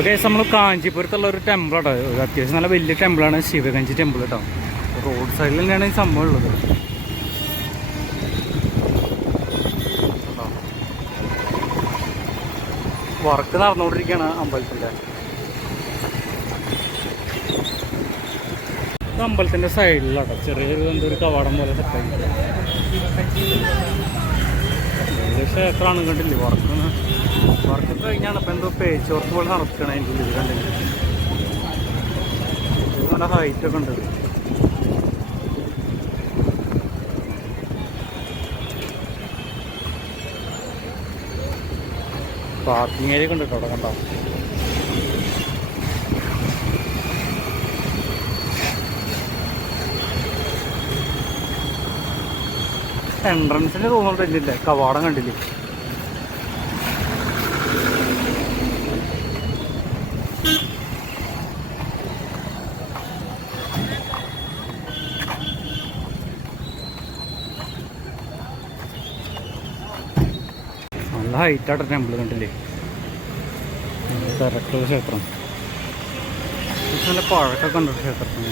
അപ്പോൾ കേസ് നമ്മൾ കാഞ്ചീപുരത്തുള്ള ഒരു ടെമ്പിളാട്ടോ ഒരു അത്യാവശ്യം നല്ല വലിയ ടെമ്പിളാണ് ശിവഗഞ്ചി ടെമ്പിൾ കേട്ടോ റോഡ് സൈഡിൽ തന്നെയാണ് ഈ സംഭവം ഉള്ളത്. വർക്ക് നടന്നുകൊണ്ടിരിക്കുകയാണ് അമ്പലത്തിന്റെ. അമ്പലത്തിന്റെ സൈഡിലാണ് ചെറിയൊരു എന്തൊരു കവാടം പോലെ സെറ്റാക്കി വലിയ എത്രയാണ് കണ്ടില്ലേ? വർക്ക് വർക്ക് കഴിഞ്ഞാണ് ഇപ്പം എന്തോ പേച്ചോർത്ത് പോലെ നടക്കണം അതിന്റെ ഉള്ളിൽ കണ്ടില്ലേ നല്ല ഹൈറ്റ് ഒക്കെ ഉണ്ട്. പാർക്കിംഗ് ഏരിയ ഒക്കെ ഉണ്ട് കേട്ടോ കണ്ടോ? എൻട്രൻസിന് തോന്നുന്നുണ്ടില്ലേ കവാടം കണ്ടില്ലേ? നല്ല ഹൈറ്റായിട്ട് ടെമ്പിൾ കണ്ടില്ലേ? തിരക്കുള്ള ക്ഷേത്രം. നല്ല പഴക്കൊക്കെ ഉണ്ട് ക്ഷേത്രത്തിന്.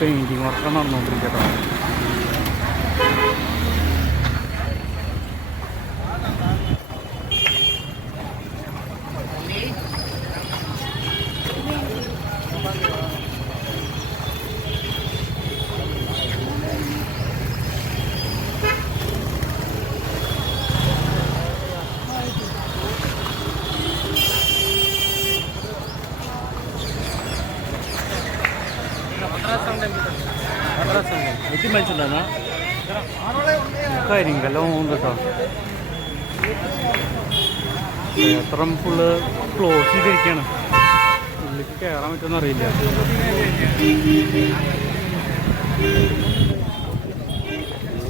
പെയിൻറ്റിങ് വർക്കാണ് നടന്നുകൊണ്ടിരിക്കട്ടോ എത്തി മനസ്സിലാന്നാ കരിങ്കല്ലോ കേട്ടോ ക്ഷേത്രം ഫുള്ള് ക്ലോസ് ചെയ്തിരിക്കുകയാണ് ഉള്ളിലേക്ക് കയറാൻ പറ്റുമെന്ന് അറിയില്ല.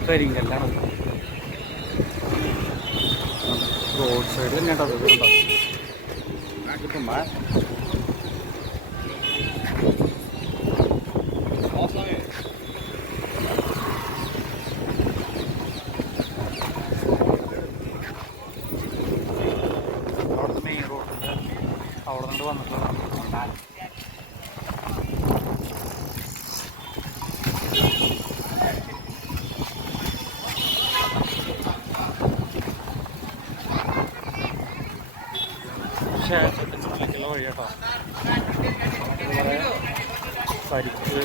കരിങ്കല്ലാണ്. റോഡ് സൈഡിൽ തന്നെയാട്ടോ അത്. വന്നിട്ടുള്ള ക്ഷേത്രത്തിന്റെ ഉള്ളിലേക്കുള്ള വഴി കേട്ടോ പരിക്ക്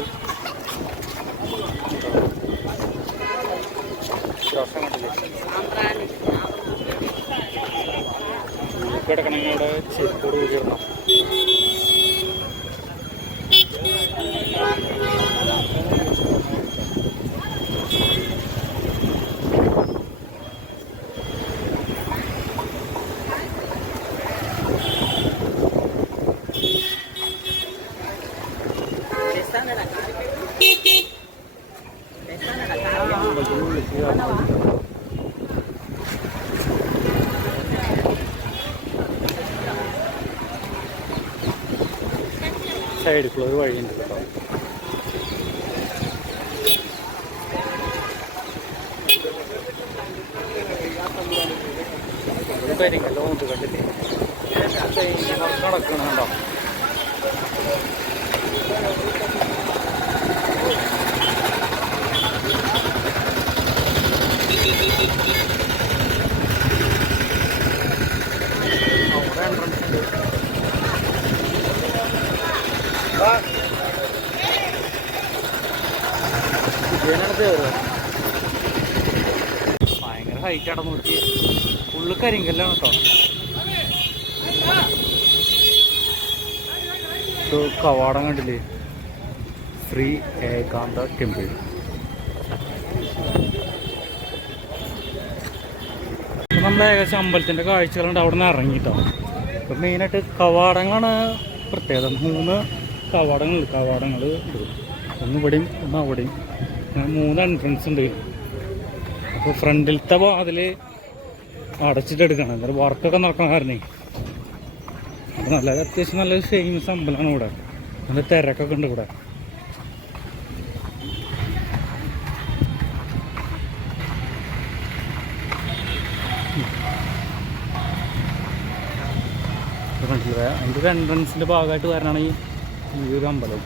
ശ്വാസം കണ്ടില്ലേ കിടക്കണമെങ്കിൽ അവിടെ ചെരുപ്പോട് കൂടിയിടണം Beep, beep, beep. സൈഡിൽ ഒരു വഴിയുണ്ട് കേട്ടോ. പരിക്കല്ലോ ഉണ്ട് കണ്ടില്ലേ? നടക്കണുണ്ടോ അവിടെ എൻട്രൻസ് ഉണ്ട് ഇതിനകത്ത് ഭയങ്കര ഹൈറ്റ് ആണ് നോക്കി. ഫുള്ള് കരിങ്കല്ലാണ് കേട്ടോ കവാടം കണ്ടില്ലേ? ശ്രീ ഏകാന്ത ടെമ്പിൾ നമ്മൾ ഏകദേശം അമ്പലത്തിന്റെ കാഴ്ചകളുണ്ട്. അവിടെ നിന്ന് ഇറങ്ങിയിട്ടോ ഇപ്പം മെയിനായിട്ട് കവാടങ്ങളാണ് പ്രത്യേകത. മൂന്ന് കവാടങ്ങൾ കവാടങ്ങൾ ഉണ്ട് ഒന്ന് ഇവിടെയും ഒന്ന് അവിടെയും. മൂന്ന് എൻട്രൻസ് ഉണ്ട്. അപ്പോൾ ഫ്രണ്ടിലത്തെ അതിൽ അടച്ചിട്ടെടുക്കണം. എന്തായാലും വർക്കൊക്കെ നടക്കണ കാരണേ അപ്പോൾ നല്ല അത്യാവശ്യം നല്ലൊരു ഫേമസ് അമ്പലമാണ് ഇവിടെ. നല്ല തിരക്കൊക്കെ ഉണ്ട് ഇവിടെ. അതിന്റെ ഒരു എൻട്രൻസിന്റെ ഭാഗമായിട്ട് വരണമാണ് ഈ ഈ ഒരു അമ്പലം.